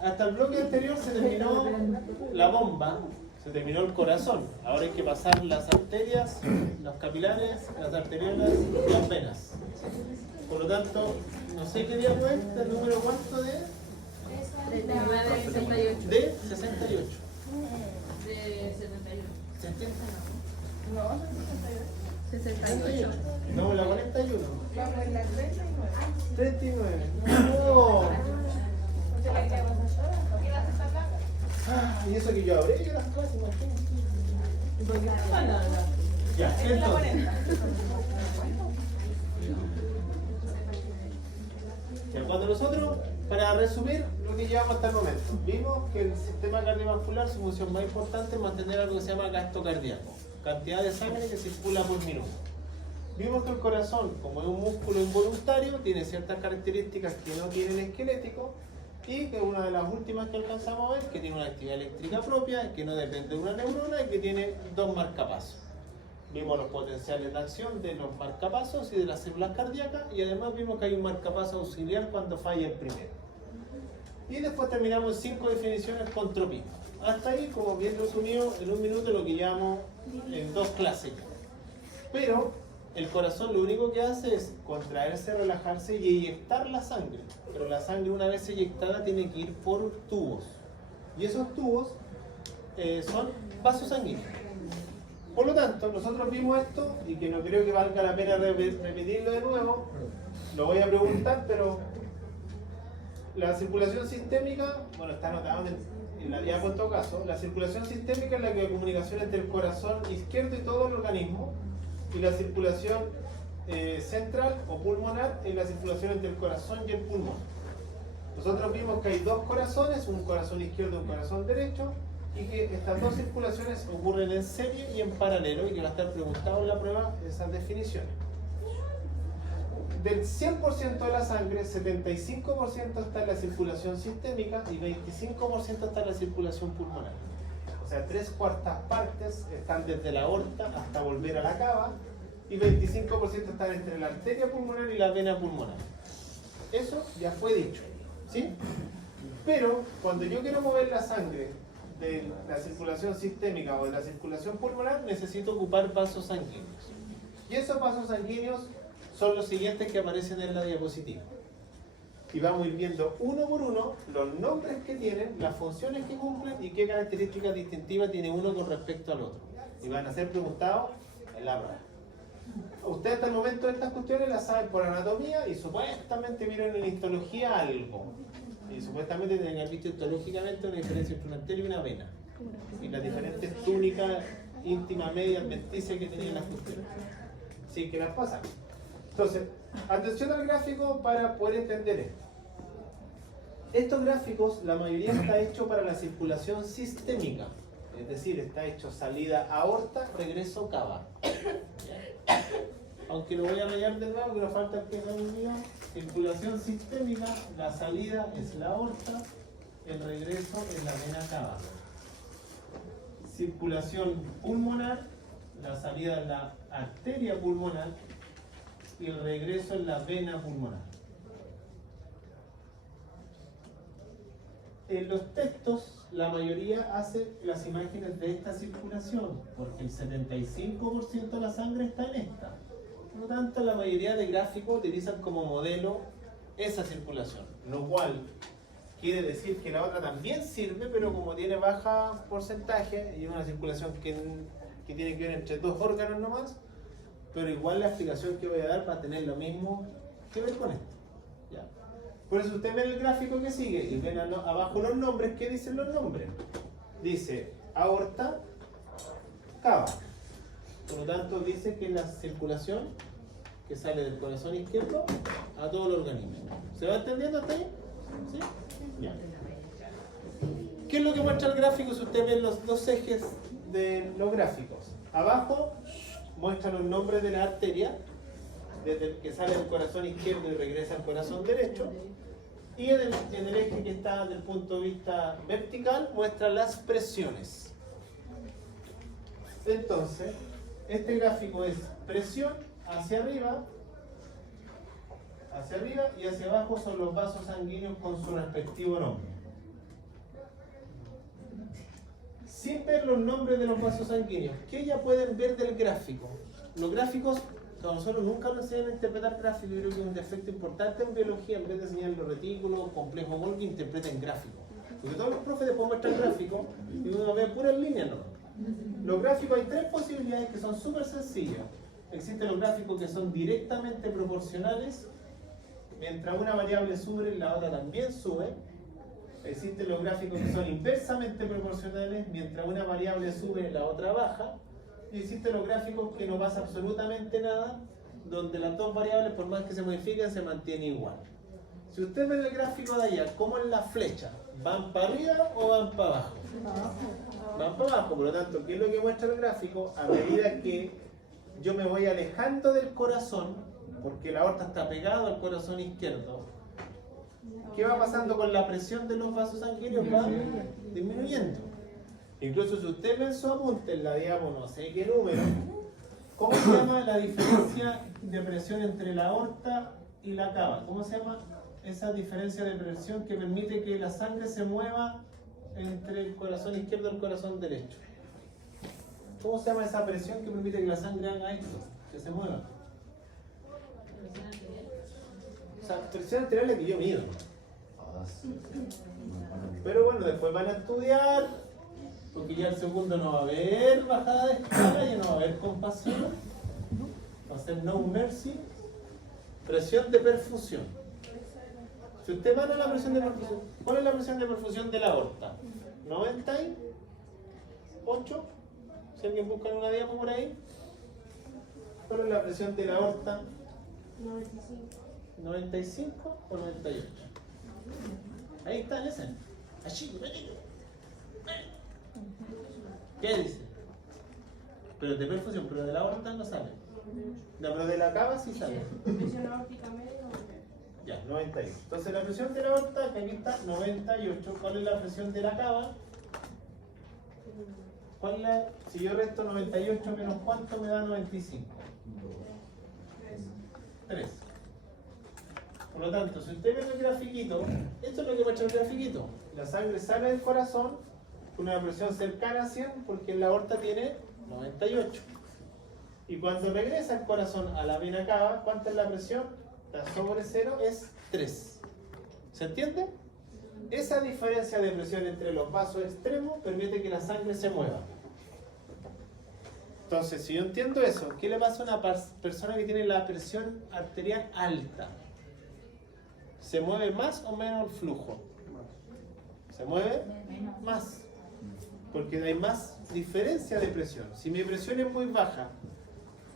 Hasta el bloque anterior se terminó la bomba, se terminó el corazón. Ahora hay que pasar las arterias, los capilares, las arteriolas y las venas. Por lo tanto, no sé qué día fue este, el número cuánto de... 69, De 68. de 71. 70. No, 68. No, la 41. vamos en la 39. 39. No. ¿Usted la quiere pasar sola? ¿Por qué la hace tan larga? Ah, y eso que yo abrí yo las clases, imagínate. Ya, Es la entonces. 40. Ya, cuando nosotros, para resumir lo que llevamos hasta el momento, vimos que el sistema cardiovascular, su función más importante es mantener algo que se llama gasto cardíaco, cantidad de sangre que circula por minuto. Vimos que el corazón, como es un músculo involuntario, tiene ciertas características que no tiene el esquelético y que una de las últimas que alcanzamos a ver, que tiene una actividad eléctrica propia, que no depende de una neurona y que tiene dos marcapasos. Vimos los potenciales de acción de los marcapasos y de las células cardíacas y además vimos que hay un marcapaso auxiliar cuando falla el primero. Y después terminamos en 5 definiciones con tropismo. Hasta ahí, como bien resumido, en un minuto lo que llevamos en 2 clases. Pero el corazón lo único que hace es contraerse, relajarse y eyectar la sangre. Pero la sangre una vez eyectada tiene que ir por tubos. Y esos tubos son vasos sanguíneos. Por lo tanto, nosotros vimos esto y que no creo que valga la pena repetirlo de nuevo. Lo voy a preguntar, pero la circulación sistémica, bueno, está anotado en la diapo en todo caso. La circulación sistémica es la que comunicación entre el corazón izquierdo y todo el organismo. Y la circulación central o pulmonar es la circulación entre el corazón y el pulmón. Nosotros vimos que hay dos corazones, un corazón izquierdo y un corazón derecho, y que estas dos circulaciones ocurren en serie y en paralelo, y que va a estar preguntado en la prueba esas definiciones. Del 100% de la sangre, 75% está en la circulación sistémica y 25% está en la circulación pulmonar. O sea, 3/4 partes están desde la aorta hasta volver a la cava y 25% están entre la arteria pulmonar y la vena pulmonar. Eso ya fue dicho, ¿sí? Pero cuando yo quiero mover la sangre de la circulación sistémica o de la circulación pulmonar, necesito ocupar vasos sanguíneos. Y esos vasos sanguíneos son los siguientes que aparecen en la diapositiva. Y vamos a ir viendo uno por uno los nombres que tienen, las funciones que cumplen y qué características distintivas tiene uno con respecto al otro. Y van a ser preguntados en la prueba. Ustedes hasta el momento de estas cuestiones las saben por anatomía y supuestamente vieron en histología algo. Y supuestamente tienen que haber visto histológicamente una diferencia entre una arteria y una vena. Y las diferentes túnicas íntima, media, adventicia que tenían las cuestiones. Sí, que las pasan. Entonces, atención al gráfico para poder entender esto. Estos gráficos, la mayoría está hecho para la circulación sistémica. Es decir, está hecho salida aorta, regreso cava. Aunque lo voy a rayar de nuevo, que nos falta el que se me olvida. Circulación sistémica, la salida es la aorta, el regreso es la vena cava. Circulación pulmonar, la salida es la arteria pulmonar y el regreso es la vena pulmonar. En los textos, la mayoría hace las imágenes de esta circulación, porque el 75% de la sangre está en esta. Por lo tanto, la mayoría de gráficos utilizan como modelo esa circulación, lo cual quiere decir que la otra también sirve, pero como tiene baja porcentaje y es una circulación que tiene que ver entre dos órganos nomás, pero igual la explicación que voy a dar va a tener lo mismo que ver con esto. ¿Ya? Por eso usted ve el gráfico que sigue y ven abajo los nombres. ¿Qué dicen los nombres? Dice aorta, cava. Por lo tanto dice que es la circulación que sale del corazón izquierdo a todo el organismo. ¿Se va entendiendo hasta ahí? ¿Sí? Bien. ¿Qué es lo que muestra el gráfico si usted ve los dos ejes de los gráficos? Abajo muestra los nombres de la arteria, desde el que sale del corazón izquierdo y regresa al corazón derecho. Y en el eje que está desde el punto de vista vertical muestra las presiones. Entonces, este gráfico es presión hacia arriba, hacia arriba y hacia abajo son los vasos sanguíneos con su respectivo nombre. Sin ver los nombres de los vasos sanguíneos, ¿qué ya pueden ver del gráfico? Los gráficos, a nosotros nunca nos enseñan a interpretar gráficos. Yo creo que es un defecto importante en biología, en vez de enseñar los retículos, complejos Golgi, interpreten gráficos. Porque todos los profes después muestran gráficos y uno ve puras líneas, ¿no? Los gráficos hay tres posibilidades que son súper sencillas. Existen los gráficos que son directamente proporcionales, mientras una variable sube, la otra también sube. Existen los gráficos que son inversamente proporcionales, mientras una variable sube, la otra baja. Y existen los gráficos que no pasa absolutamente nada, donde las dos variables, por más que se modifiquen, se mantienen igual. Si usted ve el gráfico de allá, ¿cómo es la flecha? ¿Van para arriba o van para abajo? Van para abajo, por lo tanto, ¿qué es lo que muestra el gráfico? A medida que yo me voy alejando del corazón, porque la aorta está pegada al corazón izquierdo, ¿qué va pasando con la presión de los vasos sanguíneos? Va disminuyendo. Incluso si usted ve en su apunte, en la diapositiva, no sé qué número, ¿cómo se llama la diferencia de presión entre la aorta y la cava? ¿Cómo se llama esa diferencia de presión que permite que la sangre se mueva entre el corazón izquierdo y el corazón derecho? ¿Cómo se llama esa presión que permite que la sangre haga esto, que se mueva? O sea, presión arterial es la que yo mido. Pero bueno, después van a estudiar, porque ya el segundo no va a haber bajada de escala, ya no va a haber compasión, va a ser no mercy. Presión de perfusión. Si usted va a la presión de perfusión, ¿cuál es la presión de perfusión de la aorta? 98. Si alguien busca en una diapo por ahí, ¿cuál es la presión de la aorta? 95 o 98. Ahí está en ese. Allí, ¿qué dice? Pero de perfusión, pero de la aorta no sale. No, pero de la cava sí sale. Presión aórtica media. Ya, 98. Entonces la presión de la aorta, que aquí está, 98. ¿Cuál es la presión de la cava? ¿Cuál es la? Si yo resto 98 menos cuánto me da 95. 3. Por lo tanto, si usted ve el grafiquito, esto es lo que muestra el grafiquito. La sangre sale del corazón con una presión cercana a 100 porque la aorta tiene 98. Y cuando regresa el corazón a la vena cava, ¿cuánta es la presión? La sobre 0 es 3. ¿Se entiende? Esa diferencia de presión entre los vasos extremos permite que la sangre se mueva. Entonces, si yo entiendo eso, ¿qué le pasa a una persona que tiene la presión arterial alta? ¿Se mueve más o menos el flujo? Se mueve más, porque hay más diferencia de presión. Si mi presión es muy baja,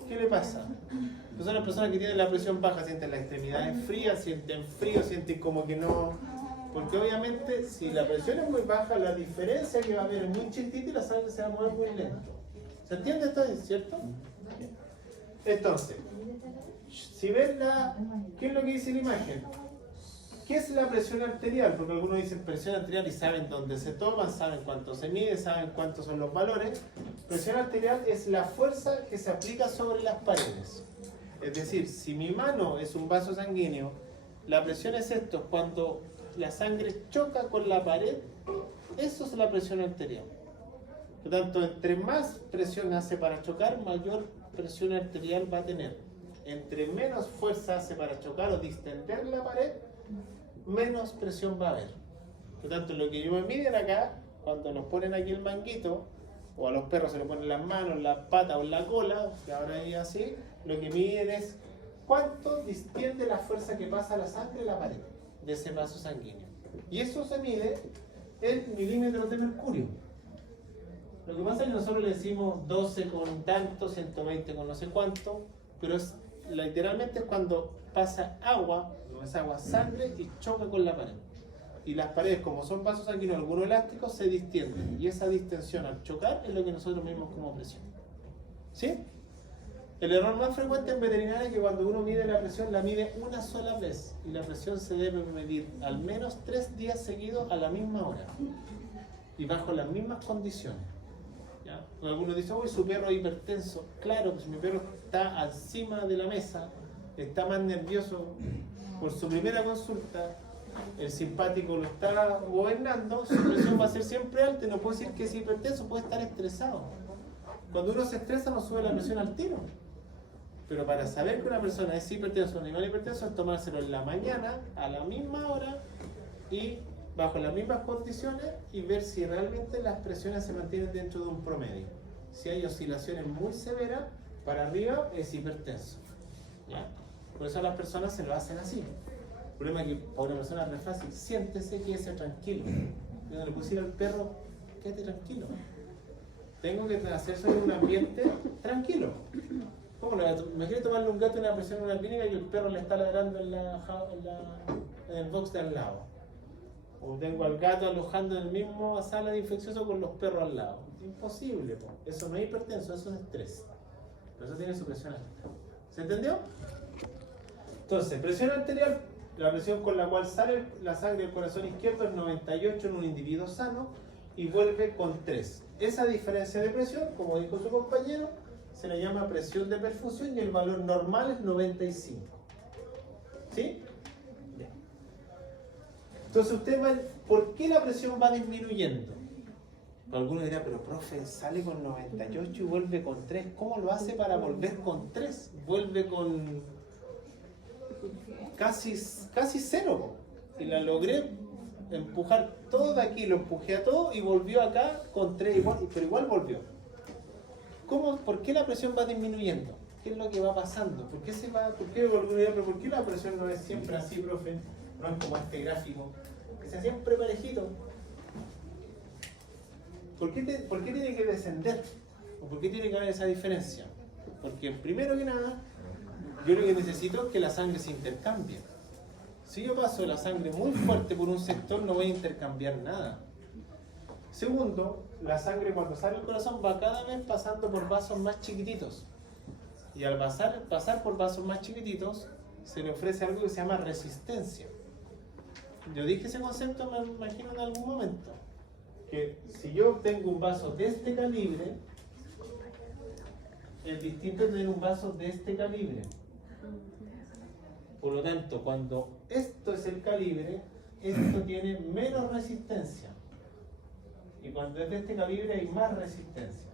¿qué le pasa? Pues son las personas que tienen la presión baja, sienten las extremidades frías, sienten frío, sienten como que no... Porque obviamente si la presión es muy baja, la diferencia que va a haber es muy chiquitita y la sangre se va a mover muy lento. ¿Se entiende esto? ¿Cierto? Entonces, si ven ¿qué es lo que dice la imagen? ¿Qué es la presión arterial? Porque algunos dicen presión arterial y saben dónde se toman, saben cuánto se mide, saben cuántos son los valores. Presión arterial es la fuerza que se aplica sobre las paredes. Es decir, si mi mano es un vaso sanguíneo, la presión es esto, cuando la sangre choca con la pared, eso es la presión arterial. Por lo tanto, entre más presión hace para chocar, mayor presión arterial va a tener. Entre menos fuerza hace para chocar o distender la pared, menos presión va a haber. Por lo tanto, lo que yo me miden acá, cuando nos ponen aquí el manguito, o a los perros se le ponen las manos, las patas o la cola, que ahora es así, lo que miden es cuánto distiende la fuerza que pasa a la sangre en la pared de ese vaso sanguíneo. Y eso se mide en milímetros de mercurio. Lo que pasa es que nosotros le decimos 12 con tanto, 120 con no sé cuánto, pero literalmente es cuando pasa agua, no es agua, sangre y choca con la pared. Y las paredes, como son vasos sanguíneos, algunos elásticos, se distienden. Y esa distensión al chocar es lo que nosotros medimos como presión. ¿Sí? El error más frecuente en veterinaria es que cuando uno mide la presión, la mide una sola vez. Y la presión se debe medir al menos 3 días seguidos a la misma hora. Y bajo las mismas condiciones. ¿Ya? Algunos dicen, uy, su perro es hipertenso. Claro, pues mi perro está encima de la mesa está más nervioso por su primera consulta, el simpático lo está gobernando, su presión va a ser siempre alta y no puede decir que es hipertenso, puede estar estresado. Cuando uno se estresa no sube la presión al tiro. Pero para saber que una persona es hipertenso o nivel hipertenso es tomárselo en la mañana, a la misma hora y bajo las mismas condiciones y ver si realmente las presiones se mantienen dentro de un promedio. Si hay oscilaciones muy severas, para arriba es hipertenso. ¿Ya? Por eso a las personas se lo hacen así. El problema es que para una persona es re fácil, siéntese, quédese tranquilo. Yo no le puedo decir al perro, quédate tranquilo. Tengo que hacer eso en un ambiente tranquilo. ¿Cómo no? Imagínate tomarle un gato en una presión en una clínica y el perro le está ladrando en el box de al lado. O tengo al gato alojando en el mismo sala de infeccioso con los perros al lado. Imposible, po. Eso no es hipertenso, eso es estrés. Pero eso tiene su presión alta. ¿Se entendió? Entonces, presión arterial, la presión con la cual sale la sangre del corazón izquierdo es 98 en un individuo sano y vuelve con 3. Esa diferencia de presión, como dijo su compañero, se le llama presión de perfusión y el valor normal es 95. ¿Sí? Bien. Entonces usted va, ¿por qué la presión va disminuyendo? Algunos dirán, pero profe, sale con 98 y vuelve con 3. ¿Cómo lo hace para volver con 3? Vuelve con casi 0. Y la logré empujar todo de aquí, lo empujé a todo y volvió acá con 3 igual, pero igual volvió. ¿Cómo? ¿Por qué la presión va disminuyendo? ¿Qué es lo que va pasando? ¿Por qué ¿por qué la presión no es siempre así, profe? No es como este gráfico, que sea siempre parejito. ¿Por qué tiene que descender? ¿O por qué tiene que haber esa diferencia? Porque primero que nada, yo lo que necesito es que la sangre se intercambie. Si yo paso la sangre muy fuerte por un sector, no voy a intercambiar nada. Segundo, la sangre cuando sale del corazón va cada vez pasando por vasos más chiquititos. Y al pasar por vasos más chiquititos, se le ofrece algo que se llama resistencia. Yo dije ese concepto, me imagino, en algún momento. Que si yo tengo un vaso de este calibre, es distinto de tener un vaso de este calibre. Por lo tanto, cuando esto es el calibre, esto tiene menos resistencia. Y cuando es de este calibre hay más resistencia.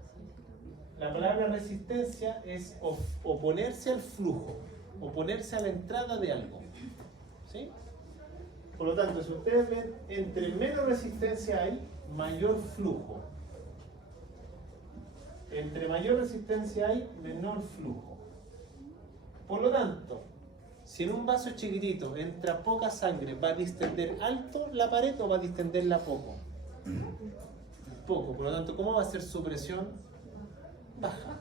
La palabra resistencia es oponerse al flujo, oponerse a la entrada de algo. ¿Sí? Por lo tanto, si ustedes ven, entre menos resistencia hay, mayor flujo. Entre mayor resistencia hay, menor flujo. Por lo tanto, si en un vaso chiquitito entra poca sangre, ¿va a distender alto la pared o va a distenderla poco? Poco. Por lo tanto, ¿cómo va a ser su presión? Baja.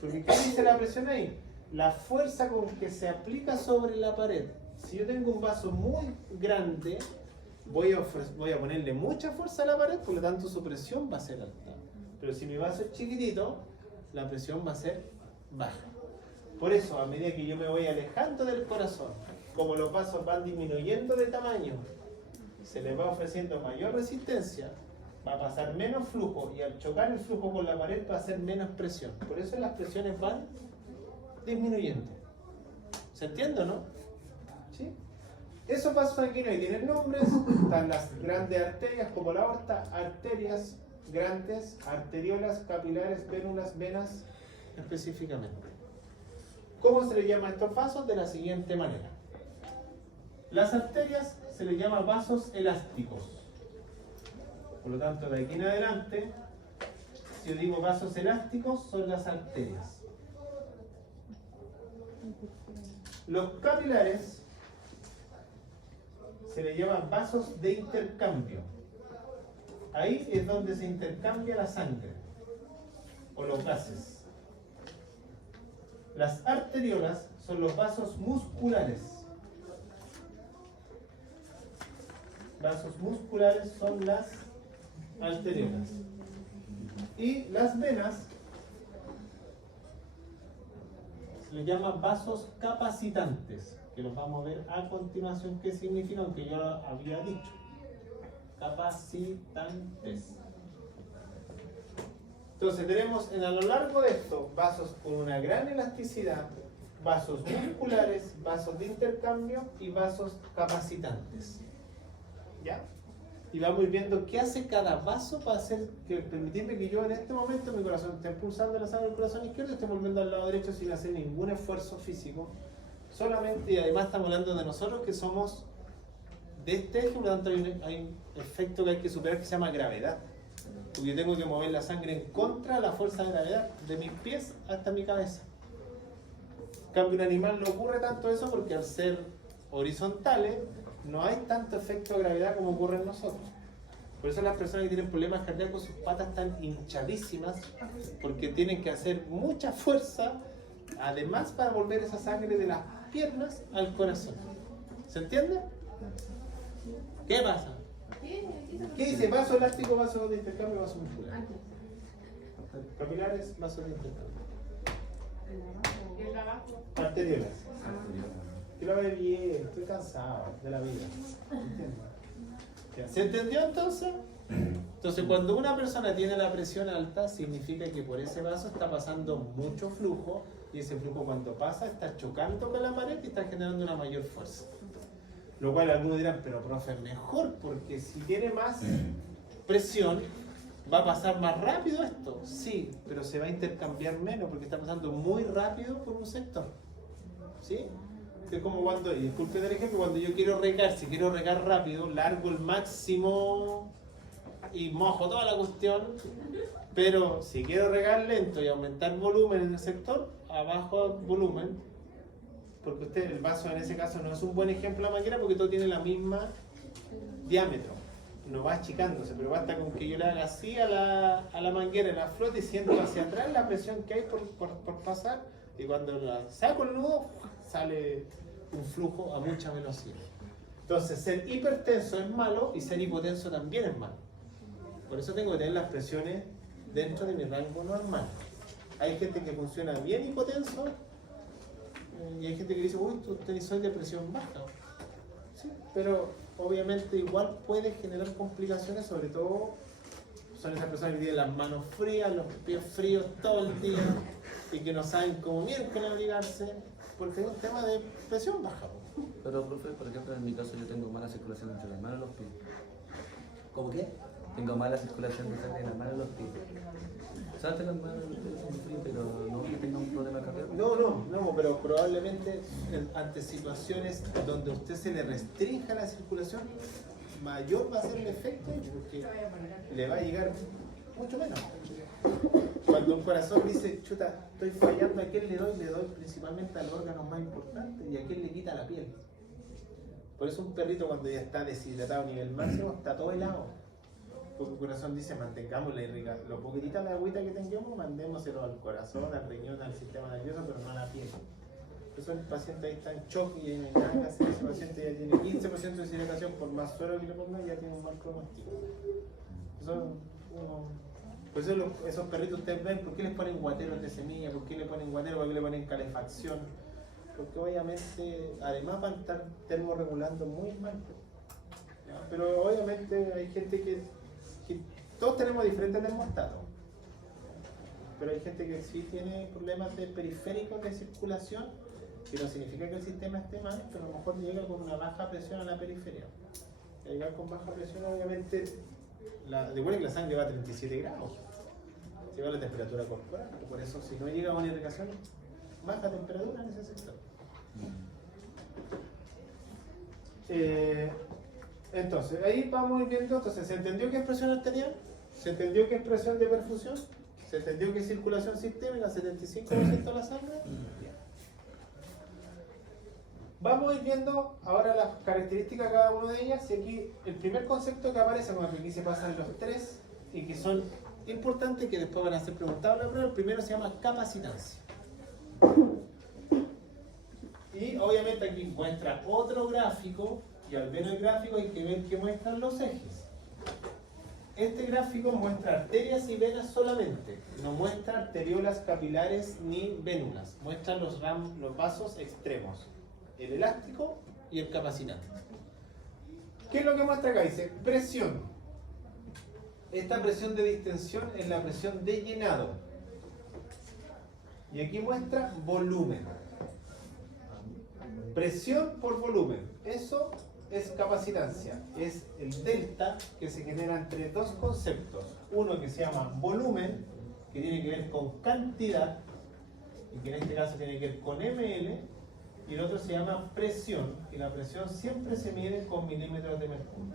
Porque ¿qué dice la presión ahí? La fuerza con que se aplica sobre la pared. Si yo tengo un vaso muy grande, voy a ponerle mucha fuerza a la pared, por lo tanto su presión va a ser alta. Pero si mi vaso es chiquitito, la presión va a ser baja. Por eso, a medida que yo me voy alejando del corazón, como los vasos van disminuyendo de tamaño, se les va ofreciendo mayor resistencia, va a pasar menos flujo y al chocar el flujo con la pared va a hacer menos presión. Por eso las presiones van disminuyendo. ¿Se entiende o no? ¿Sí? Esos vasos sanguíneos tienen nombres, están las grandes arterias como la aorta, arterias grandes, arteriolas, capilares, vénulas, venas específicamente. ¿Cómo se le llama a estos vasos? De la siguiente manera. Las arterias se les llama vasos elásticos. Por lo tanto, de aquí en adelante, si yo digo vasos elásticos, son las arterias. Los capilares se les llaman vasos de intercambio. Ahí es donde se intercambia la sangre o los gases. Las arteriolas son los vasos musculares. Vasos musculares son las arteriolas. Y las venas se les llama vasos capacitantes, que los vamos a ver a continuación qué significa, aunque yo lo había dicho. Capacitantes. Entonces tenemos a lo largo de esto vasos con una gran elasticidad vasos musculares, vasos de intercambio y vasos capacitantes. ¿Ya? Y vamos viendo qué hace cada vaso para permitirme que yo en este momento mi corazón esté impulsando la sangre del corazón izquierdo y esté volviendo al lado derecho sin hacer ningún esfuerzo físico. Solamente, y además estamos hablando de nosotros que somos de este eje, por lo tanto hay un efecto que hay que superar que se llama gravedad. Porque yo tengo que mover la sangre en contra de la fuerza de gravedad, de mis pies hasta mi cabeza. En cambio, un animal no ocurre tanto eso porque al ser horizontales no hay tanto efecto de gravedad como ocurre en nosotros. Por eso las personas que tienen problemas cardíacos, sus patas están hinchadísimas porque tienen que hacer mucha fuerza, además para volver esa sangre de las piernas al corazón. ¿Se entiende? ¿Qué pasa? ¿Qué dice? Vaso elástico, vaso de intercambio, vaso muscular. Capilares, vaso de intercambio. Arteriolas. Que lo ve bien, estoy cansado de la vida. ¿Se entendió entonces? Entonces, cuando una persona tiene la presión alta, significa que por ese vaso está pasando mucho flujo y ese flujo cuando pasa está chocando con la pared y está generando una mayor fuerza. Lo cual algunos dirán, pero profe, mejor, porque si tiene más presión, va a pasar más rápido esto. Sí, pero se va a intercambiar menos porque está pasando muy rápido por un sector. ¿Sí? Es como cuando, y disculpen el ejemplo, cuando yo quiero regar, si quiero regar rápido, largo el máximo y mojo toda la cuestión, pero si quiero regar lento y aumentar volumen en el sector, abajo volumen, porque el vaso en ese caso no es un buen ejemplo la manguera porque todo tiene la misma diámetro, no va achicándose, pero basta con que yo le haga así a la manguera en la flota y siento hacia atrás la presión que hay por pasar, y cuando la saco el nudo sale un flujo a mucha velocidad. Entonces ser hipertenso es malo y ser hipotenso también es malo. Por eso tengo que tener las presiones dentro de mi rango normal. Hay gente que funciona bien hipotenso y hay gente que dice, uy, tú soy de presión baja. Sí, pero obviamente igual puede generar complicaciones, sobre todo son esas personas que tienen las manos frías, los pies fríos todo el día y que no saben cómo miércoles abrigarse porque es un tema de presión baja. Pero, profe, por ejemplo, en mi caso yo tengo mala circulación entre las manos y los pies. ¿Cómo qué? Tengo mala circulación de sangre en las manos y los pies. O sea, las manos y los pies son fríos, pero no que tenga un problema cardíaco. No, pero probablemente ante situaciones donde a usted se le restrinja la circulación, mayor va a ser el efecto porque le va a llegar mucho menos. Cuando un corazón dice, chuta, estoy fallando, ¿a quién le doy? Le doy principalmente al órgano más importante y a quién le quita la piel. Por eso un perrito cuando ya está deshidratado a nivel máximo está todo helado. Porque el corazón dice, mantengamos la irrigación, lo poquitita de agüita que tengamos, mandémoselo al corazón, al riñón, al sistema nervioso, pero no a la piel. Por eso el paciente ahí está en shock y no hay nada que hacer. Ese paciente ya tiene 15% de deshidratación, por más suero que le ponga, ya tiene un mal pronóstico. Por eso esos perritos ustedes ven, ¿por qué les ponen guateros de semilla? ¿Por qué le ponen guatero? ¿Por qué le ponen calefacción? Porque obviamente, además van a estar termorregulando muy mal. ¿Ya? Pero obviamente hay gente que todos tenemos diferentes termostatos. Pero hay gente que sí tiene problemas de periféricos de circulación, que no significa que el sistema esté mal, pero a lo mejor llega con una baja presión a la periferia. Al llegar con baja presión, obviamente, recuerden que la sangre va a 37 grados, se va la temperatura corporal, por eso si no llega a una irrigación, baja temperatura en ese sector. Entonces, ahí vamos viendo, entonces, ¿se entendió qué es presión arterial? ¿Se entendió qué es presión de perfusión? ¿Se entendió qué es circulación sistémica? ¿75% de la sangre? Vamos a ir viendo ahora las características de cada una de ellas, y aquí el primer concepto que aparece, como aquí se pasan los tres y que son importantes, que después van a ser preguntables, pero el primero se llama capacitancia. Y obviamente aquí muestra otro gráfico, y al ver el gráfico hay que ver que muestran los ejes. Este gráfico muestra arterias y venas solamente, no muestra arteriolas capilares ni vénulas, muestra los vasos extremos, el elástico y el capacitante. ¿Qué es lo que muestra acá? Dice presión. Esta presión de distensión es la presión de llenado. Y aquí muestra volumen. Presión por volumen. Eso es capacitancia. Es el delta que se genera entre dos conceptos. Uno que se llama volumen, que tiene que ver con cantidad, y que en este caso tiene que ver con ml, y el otro se llama presión, y la presión siempre se mide con milímetros de mercurio.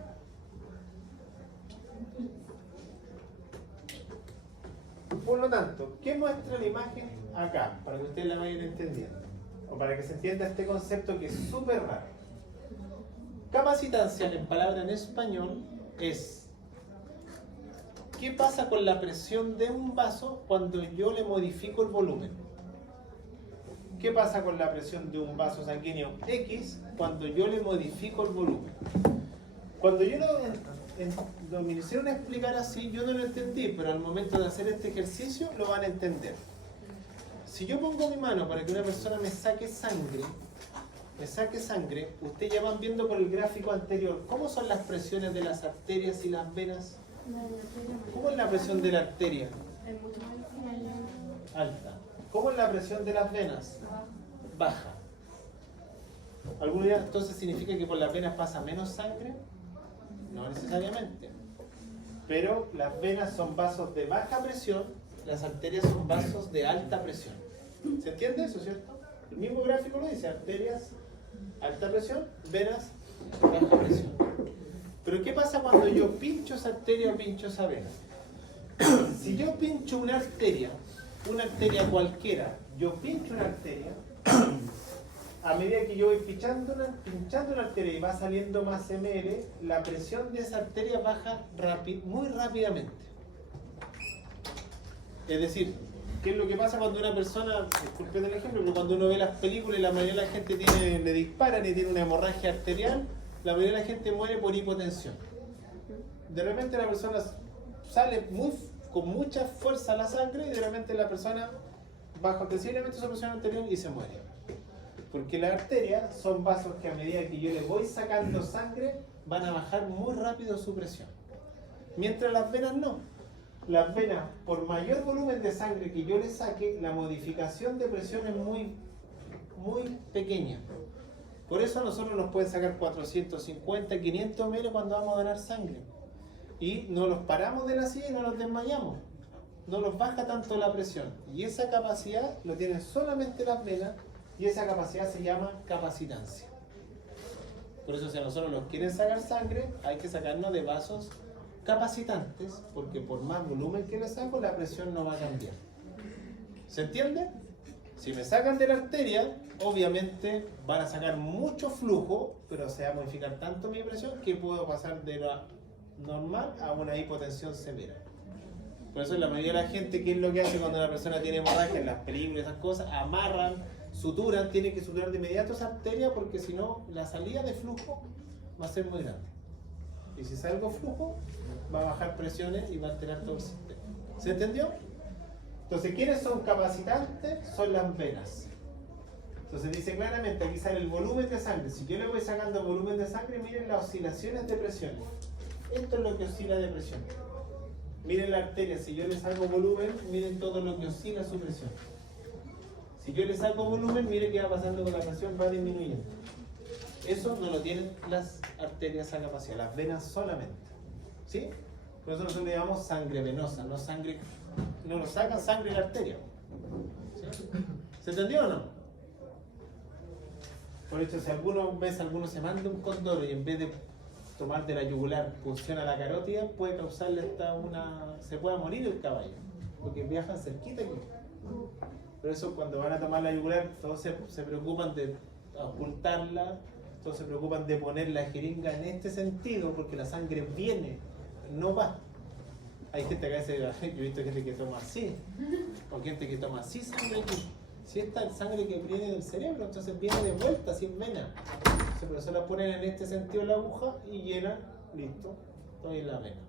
Por lo tanto, ¿qué muestra la imagen acá? Para que ustedes la vayan entendiendo, o para que se entienda este concepto que es súper raro. Capacitancia, en palabra en español, es ¿qué pasa con la presión de un vaso cuando yo le modifico el volumen? ¿Qué pasa con la presión de un vaso sanguíneo X cuando yo le modifico el volumen? Cuando yo me hicieron explicar así, yo no lo entendí, pero al momento de hacer este ejercicio lo van a entender. Si yo pongo mi mano para que una persona me saque sangre, ustedes ya van viendo por el gráfico anterior cómo son las presiones de las arterias y las venas. ¿Cómo es la presión de la arteria? Alta. ¿Cómo es la presión de las venas? Baja. ¿Alguna idea? Entonces significa que por las venas pasa menos sangre? No necesariamente. Pero las venas son vasos de baja presión, las arterias son vasos de alta presión. ¿Se entiende eso, cierto? El mismo gráfico lo dice, arterias, alta presión, venas, baja presión. Pero ¿qué pasa cuando yo pincho esa arteria o pincho esa vena? Si yo pincho una arteria cualquiera, yo pincho una arteria, a medida que yo voy pinchando una arteria y va saliendo más ml, la presión de esa arteria baja muy rápidamente. Es decir, ¿qué es lo que pasa cuando una persona, disculpen el ejemplo, pero cuando uno ve las películas y la mayoría de la gente le disparan y tiene una hemorragia arterial, la mayoría de la gente muere por hipotensión. De repente la persona sale con mucha fuerza a la sangre y de repente la persona baja sensiblemente su presión arterial y se muere. Porque las arterias son vasos que a medida que yo les voy sacando sangre van a bajar muy rápido su presión. Mientras las venas no. Las venas, por mayor volumen de sangre que yo les saque, la modificación de presión es muy pequeña. Por eso a nosotros nos pueden sacar 450, 500 ml cuando vamos a donar sangre. Y no los paramos de la silla y no los desmayamos. No los baja tanto la presión. Y esa capacidad lo tienen solamente las venas y esa capacidad se llama capacitancia. Por eso si a nosotros nos quieren sacar sangre, hay que sacarnos de vasos capacitantes, porque por más volumen que le saco, la presión no va a cambiar. ¿Se entiende? Si me sacan de la arteria, obviamente van a sacar mucho flujo, pero se va a modificar tanto mi presión que puedo pasar de la normal a una hipotensión severa. Por eso la mayoría de la gente, ¿qué es lo que hace cuando una persona tiene hemorragia? En las películas, esas cosas, amarran, suturan, tienen que suturar de inmediato esa arteria porque si no, la salida de flujo va a ser muy grande. Y si salgo flujo, va a bajar presiones y va a alterar todo el sistema. ¿Se entendió? Entonces, ¿quiénes son capacitantes? Son las venas. Entonces dice claramente, aquí sale el volumen de sangre. Si yo le voy sacando volumen de sangre, miren las oscilaciones de presión. Esto es lo que oscila de presión. Miren la arteria, si yo le saco volumen, miren todo lo que oscila su presión. Si yo le saco volumen, miren qué va pasando con la presión, va disminuyendo. Eso no lo tienen las arterias a capacidad, las venas solamente. ¿Sí? Por eso nosotros le llamamos sangre venosa, no sangre, no nos sacan sangre de la arteria. ¿Sí? ¿Se entendió o no? Por hecho, si alguno se manda un condoro y en vez de tomar de la yugular funciona la carótida, puede causarle se puede morir el caballo, porque viajan cerquita aquí. Por eso cuando van a tomar la yugular, todos se preocupan de ocultarla, todos se preocupan de poner la jeringa en este sentido, porque la sangre viene, no va. Hay gente que a veces, yo he visto gente que toma así, o gente que toma así sangre aquí. Si esta es sangre que viene del cerebro, entonces viene de vuelta, sin vena. Entonces por eso la ponen en este sentido la aguja y llenan, listo, todo en la vena.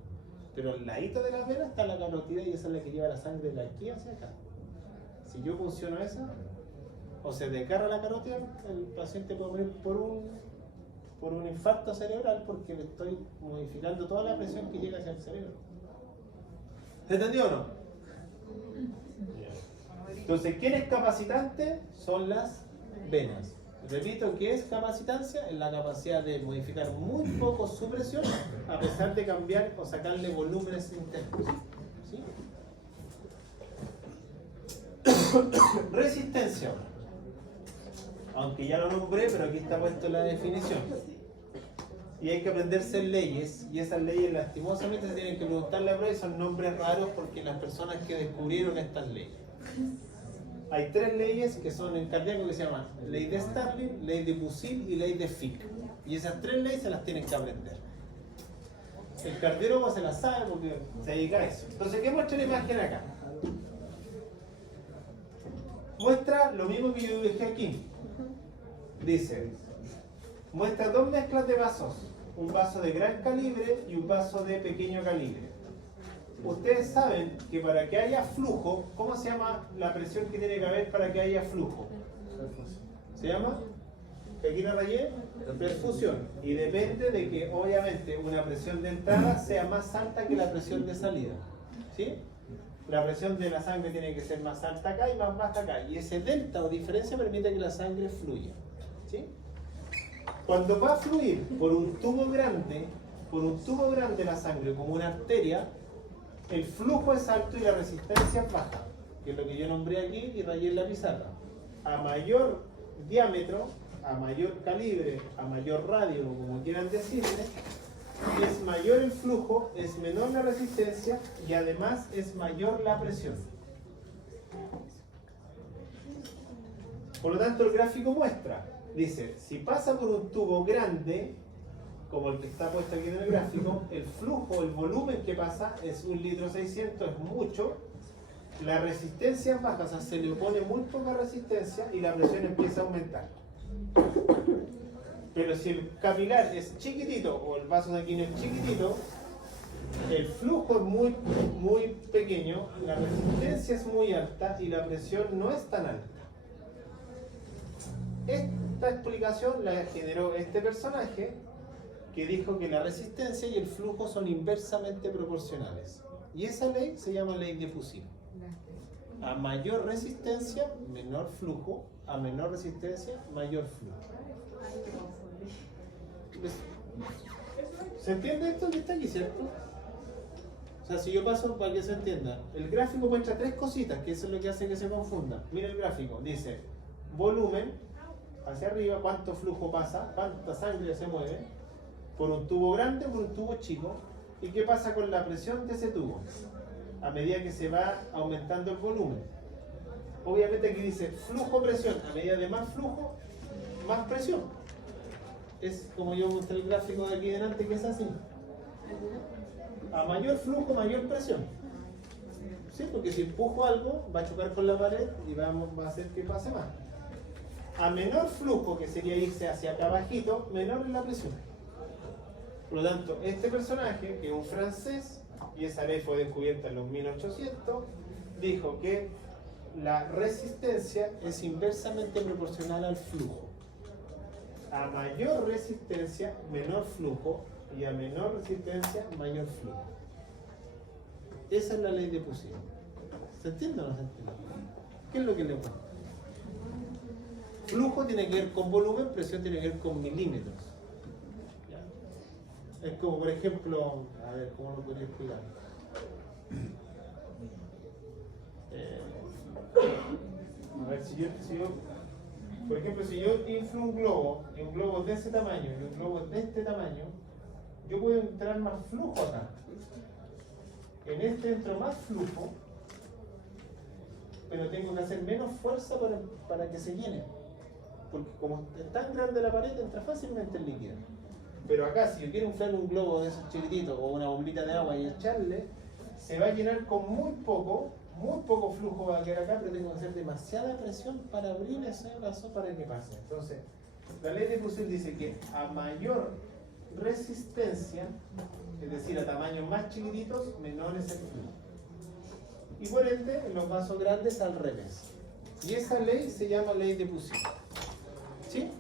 Pero al ladito de la vena está la carótida y esa es la que lleva la sangre de aquí hacia acá. Si yo funciono esa, o se desgarra la carótida, el paciente puede morir por un infarto cerebral porque le estoy modificando toda la presión que llega hacia el cerebro. ¿Se entendió o no? Entonces, ¿quién es capacitante? Son las venas. Repito, ¿qué es capacitancia? Es la capacidad de modificar muy poco su presión a pesar de cambiar o sacarle volúmenes internos. ¿Sí? Resistencia. Aunque ya lo nombré, pero aquí está puesto la definición. Y hay que aprenderse leyes, y esas leyes lastimosamente se tienen que preguntarle a prueba y son nombres raros porque las personas que descubrieron estas leyes. Hay 3 leyes que son en cardíaco que se llaman ley de Starling, ley de Busil y ley de Fick. Y esas 3 leyes se las tienen que aprender. El cardiólogo se las sabe porque se dedica a eso. Entonces, ¿qué muestra la imagen acá? Muestra lo mismo que yo dije aquí. Dice, muestra 2 mezclas de vasos. Un vaso de gran calibre y un vaso de pequeño calibre. Ustedes saben que para que haya flujo, ¿cómo se llama la presión que tiene que haber para que haya flujo? ¿Se llama? Que aquí la rayé, perfusión. Y depende de que obviamente una presión de entrada sea más alta que la presión de salida. ¿Sí? La presión de la sangre tiene que ser más alta acá y más baja acá. Y ese delta o diferencia permite que la sangre fluya. ¿Sí? Cuando va a fluir por un tubo grande la sangre como una arteria, el flujo es alto y la resistencia es baja, que es lo que yo nombré aquí y rayé en la pizarra. A mayor diámetro, a mayor calibre, a mayor radio, como quieran decirle, es mayor el flujo, es menor la resistencia y además es mayor la presión. Por lo tanto, el gráfico muestra, dice, si pasa por un tubo grande, como el que está puesto aquí en el gráfico, el flujo, el volumen que pasa es 1,6 litros, es mucho, la resistencia es baja, o sea, se le opone muy poca resistencia y la presión empieza a aumentar. Pero si el capilar es chiquitito o el vaso sanguíneo es chiquitito, el flujo es muy pequeño, la resistencia es muy alta y la presión no es tan alta. Esta explicación la generó este personaje que dijo que la resistencia y el flujo son inversamente proporcionales. Y esa ley se llama ley de Busil. A mayor resistencia, menor flujo. A menor resistencia, mayor flujo. ¿Se entiende esto que está aquí, cierto? O sea, si yo paso para que se entienda, el gráfico muestra 3 cositas, que eso es lo que hace que se confunda. Mira el gráfico, dice volumen, hacia arriba, cuánto flujo pasa, cuánta sangre se mueve, por un tubo grande o por un tubo chico, y qué pasa con la presión de ese tubo a medida que se va aumentando el volumen. Obviamente aquí dice flujo-presión, a medida de más flujo, más presión. Es como yo mostré el gráfico de aquí delante, que es así. A mayor flujo, mayor presión. ¿Sí? Porque si empujo algo, va a chocar con la pared y va a hacer que pase más. A menor flujo, que sería irse hacia acá abajito, menor es la presión. Por lo tanto, este personaje, que es un francés, y esa ley fue descubierta en los 1800, dijo que la resistencia es inversamente proporcional al flujo. A mayor resistencia, menor flujo, y a menor resistencia, mayor flujo. Esa es la ley de Busil. ¿Se entiende o no se entiende? ¿Qué es lo que le cuento? Flujo tiene que ver con volumen, presión tiene que ver con milímetros. ¿Ya? Es como, por ejemplo, a ver, ¿cómo lo podría explicar? A ver, si yo, por ejemplo, si yo inflo un globo, y un globo de ese tamaño, y un globo de este tamaño, yo puedo entrar más flujo acá. En este entro más flujo, pero tengo que hacer menos fuerza para que se llene. Porque como es tan grande la pared, entra fácilmente el líquido. Pero acá, si yo quiero inflar un globo de esos chiquititos o una bombita de agua y echarle, se va a llenar con muy poco flujo va a quedar acá, pero tengo que hacer demasiada presión para abrir ese vaso para que pase. Entonces, la ley de Busil dice que a mayor resistencia, es decir, a tamaños más chiquititos, menor es el flujo. Y por ende, en los vasos grandes al revés. Y esa ley se llama ley de Busil. ¿Sí?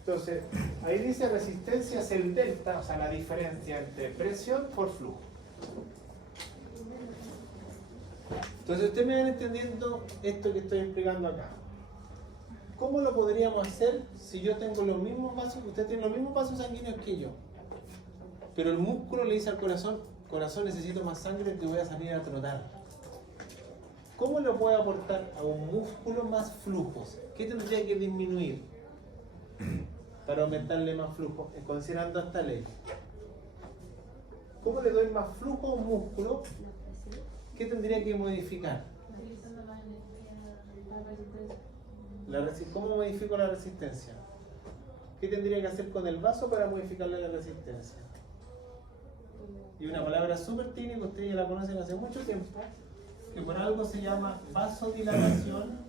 Entonces, ahí dice resistencia es el delta, o sea, la diferencia entre presión por flujo. Entonces, ustedes me van entendiendo esto que estoy explicando acá. ¿Cómo lo podríamos hacer si yo tengo los mismos vasos, usted tiene los mismos vasos sanguíneos que yo? Pero el músculo le dice al corazón, corazón, necesito más sangre, te voy a salir a trotar. ¿Cómo le puedo aportar a un músculo más flujos? ¿Qué tendría que disminuir para aumentarle más flujo? Considerando esta ley. ¿Cómo le doy más flujo a un músculo? ¿Qué tendría que modificar? Utilizando la energía, la resistencia. ¿Cómo modifico la resistencia? ¿Qué tendría que hacer con el vaso para modificarle la resistencia? Y una palabra súper técnica, ustedes ya la conocen hace mucho tiempo, que por algo se llama vasodilatación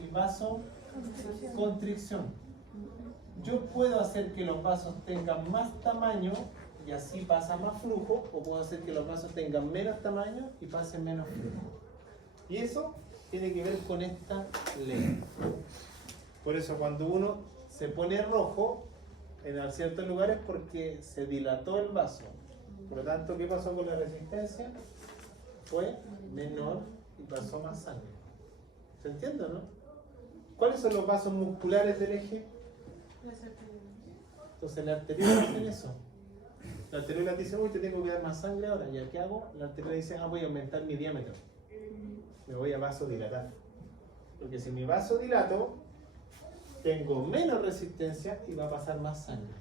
y vasoconstricción. Yo puedo hacer que los vasos tengan más tamaño y así pasa más flujo, o puedo hacer que los vasos tengan menos tamaño y pasen menos flujo. Y eso tiene que ver con esta ley. Por eso cuando uno se pone rojo en ciertos lugares porque se dilató el vaso. Por lo tanto, ¿qué pasó con la resistencia? Fue menor y pasó más sangre. ¿Se entiende, no? ¿Cuáles son los vasos musculares del eje? Entonces la arteriola hace eso. La arteriola dice, uy, te tengo que dar más sangre ahora. ¿Y qué hago? La arteriola dice, voy a aumentar mi diámetro. Me voy a vasodilatar. Porque si mi vaso dilato, tengo menos resistencia y va a pasar más sangre.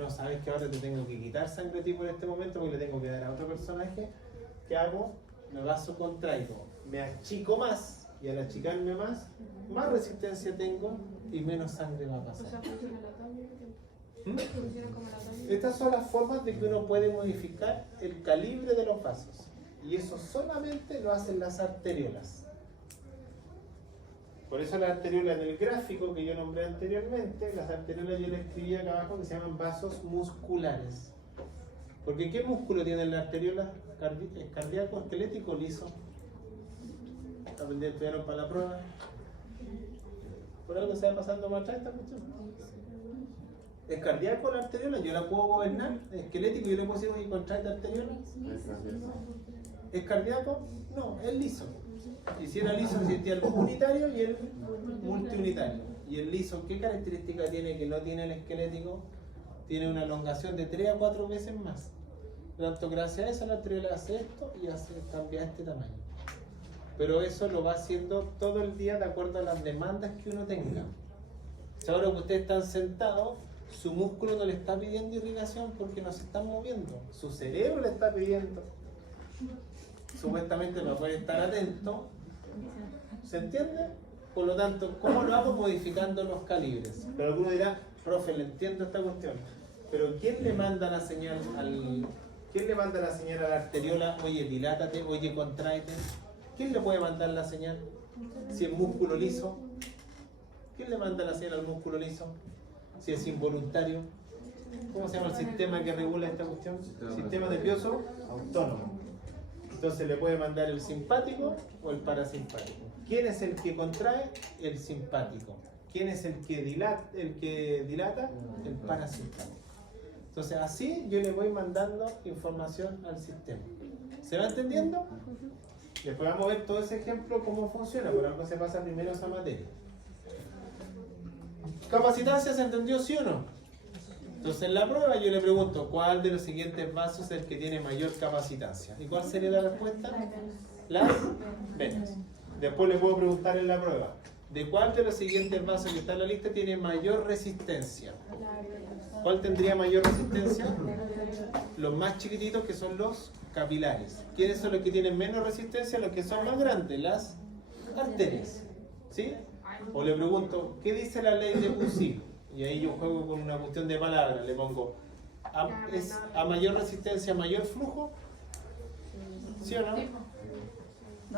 No, sabes que ahora te tengo que quitar sangre tipo en este momento porque le tengo que dar a otro personaje. ¿Qué hago? Me vasocontraigo. Me achico más y al achicarme más resistencia tengo y menos sangre va a pasar. O sea, funciona la tabla. Funciona como la tabla. Estas son las formas de que uno puede modificar el calibre de los vasos. Y eso solamente lo hacen las arteriolas. Por eso las arteriolas en el gráfico que yo nombré anteriormente, las arteriolas yo le escribí acá abajo que se llaman vasos musculares. Porque ¿qué músculo tiene la arteriola? ¿Es cardíaco, esquelético, liso? ¿Estudiaron para la prueba? ¿Por algo se va pasando más atrás esta cuestión? ¿Es cardíaco la arteriola? Yo la puedo gobernar. ¿Es esquelético? Yo le puedo decir, oye, contrae la arteriola. ¿Es cardíaco? No, es liso. Y si era liso, existía el unitario y el multiunitario. Y el liso, ¿qué característica tiene que no tiene el esquelético? Tiene una elongación de 3 a 4 veces más. Por lo tanto, gracias a eso la arteriola hace esto y cambia este tamaño. Pero eso lo va haciendo todo el día de acuerdo a las demandas que uno tenga. Si ahora que ustedes están sentados, su músculo no le está pidiendo irrigación porque no se están moviendo. Su cerebro le está pidiendo. Supuestamente no puede estar atento. ¿Se entiende? Por lo tanto, ¿cómo lo hago? Modificando los calibres. Pero alguno dirá, profe, le entiendo esta cuestión. Pero ¿quién le manda la señal a la arteriola? Oye, dilátate, oye, contráete. ¿Quién le puede mandar la señal? Si es músculo liso. ¿Quién le manda la señal al músculo liso? Si es involuntario. ¿Cómo se llama el sistema que regula esta cuestión? Sistema nervioso autónomo. Entonces le puede mandar el simpático o el parasimpático. ¿Quién es el que contrae? El simpático. ¿Quién es el que dilata? El parasimpático. Entonces así yo le voy mandando información al sistema. ¿Se va entendiendo? Después vamos a ver todo ese ejemplo cómo funciona, por algo se pasa primero esa materia. ¿Capacitancia se entendió, sí o no? Entonces en la prueba yo le pregunto, ¿cuál de los siguientes vasos es el que tiene mayor capacitancia? ¿Y cuál sería la respuesta? Las venas. Después le puedo preguntar en la prueba, ¿de cuál de los siguientes vasos que está en la lista tiene mayor resistencia? ¿Cuál tendría mayor resistencia? Los más chiquititos, que son los capilares. ¿Quiénes son los que tienen menos resistencia? Los que son más grandes, las arterias. ¿Sí? O le pregunto, ¿qué dice la ley de Poussin? Y ahí yo juego con una cuestión de palabras, le pongo, ¿es a mayor resistencia mayor flujo? ¿Sí o no?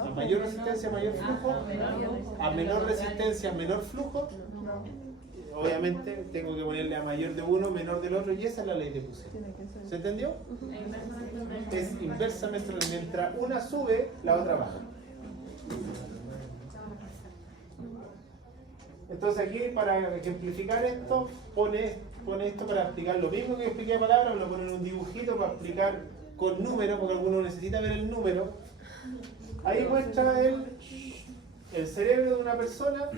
¿A mayor resistencia mayor flujo? ¿A menor resistencia menor flujo? Obviamente tengo que ponerle a mayor de uno, menor del otro, y esa es la ley de Poussin. ¿Se entendió? Es inversamente, mientras una sube, la otra baja. Entonces aquí, para ejemplificar esto, pone esto para explicar lo mismo que expliqué a palabras, lo pone en un dibujito para explicar con números, porque alguno necesita ver el número. Ahí muestra el cerebro de una persona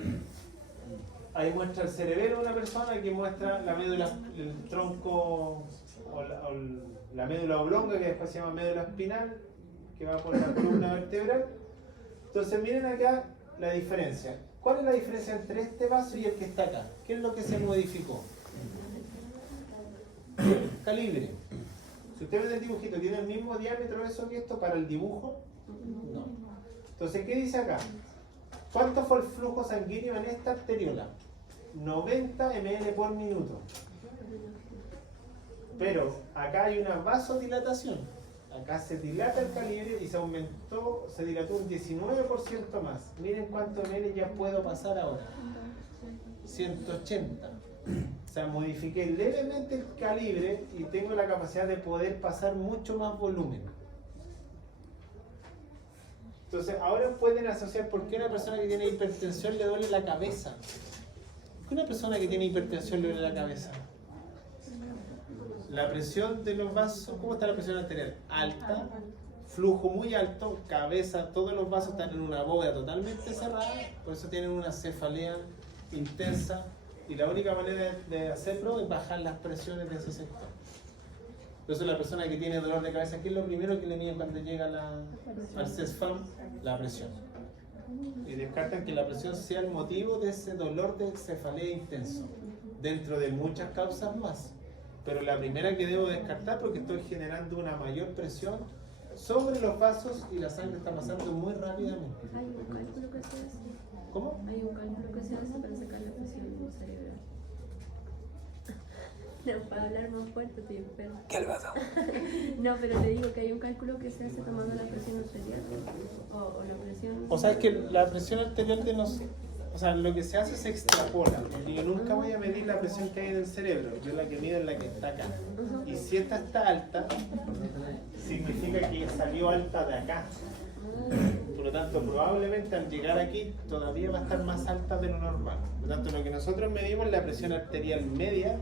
Ahí muestra el cerebelo de una persona, aquí muestra la médula, el tronco o la médula oblonga, que después se llama médula espinal, que va por la columna vertebral. Entonces miren acá la diferencia. ¿Cuál es la diferencia entre este vaso y el que está acá? ¿Qué es lo que se modificó? El calibre. Si usted ve el dibujito, ¿tiene el mismo diámetro eso que esto para el dibujo? No. Entonces, ¿qué dice acá? ¿Cuánto fue el flujo sanguíneo en esta arteriola? 90 ml por minuto. Pero acá hay una vasodilatación. Acá se dilata el calibre y se dilató un 19% más. Miren cuánto ml ya puedo pasar ahora. 180. O sea, modifiqué levemente el calibre y tengo la capacidad de poder pasar mucho más volumen. Entonces, ahora pueden asociar por qué una persona que tiene hipertensión le duele la cabeza. ¿Por qué una persona que tiene hipertensión le duele la cabeza? La presión de los vasos, ¿cómo está la presión arterial? Alta, flujo muy alto, cabeza, todos los vasos están en una bóveda totalmente cerrada, por eso tienen una cefalea intensa y la única manera de hacerlo es bajar las presiones de ese sector. Por eso la persona que tiene dolor de cabeza, ¿qué es lo primero que le miden cuando llega al CESFAM? La presión. Y descartan que la presión sea el motivo de ese dolor de cefalea intenso, dentro de muchas causas más. Pero la primera que debo descartar porque estoy generando una mayor presión sobre los vasos y la sangre está pasando muy rápidamente. Hay un cálculo que se hace. ¿Cómo? Hay un cálculo que se hace para sacar la presión cerebral. No, para hablar más fuerte estoy enferma. ¿Qué le pasa? No, pero te digo que hay un cálculo que se hace tomando la presión arterial o la presión... O sea, es que la presión arterial de nosotros, o sea, lo que se hace se extrapola. Yo nunca voy a medir la presión que hay en el cerebro, yo la que mido es la que está acá. Y si esta está alta, significa que salió alta de acá. Por lo tanto, probablemente al llegar aquí todavía va a estar más alta de lo normal. Por lo tanto, lo que nosotros medimos es la presión arterial media.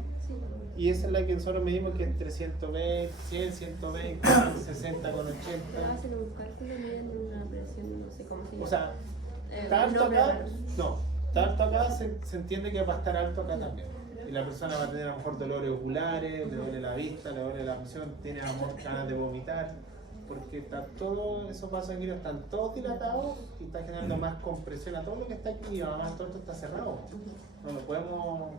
Y esa es la que nosotros medimos, que es entre 120, 100, 120, 60 con 80. Hacen un cálculo midiendo una presión, no sé cómo se llama. O sea, está alto acá, no, está alto acá, se entiende que va a estar alto acá también. Y la persona va a tener a lo mejor dolores oculares, le duele la vista, le duele la presión, tiene a lo mejor ganas de vomitar, porque está todo, esos vasos sanguíneos están todos dilatados y está generando más compresión a todo lo que está aquí y además todo esto está cerrado. No lo podemos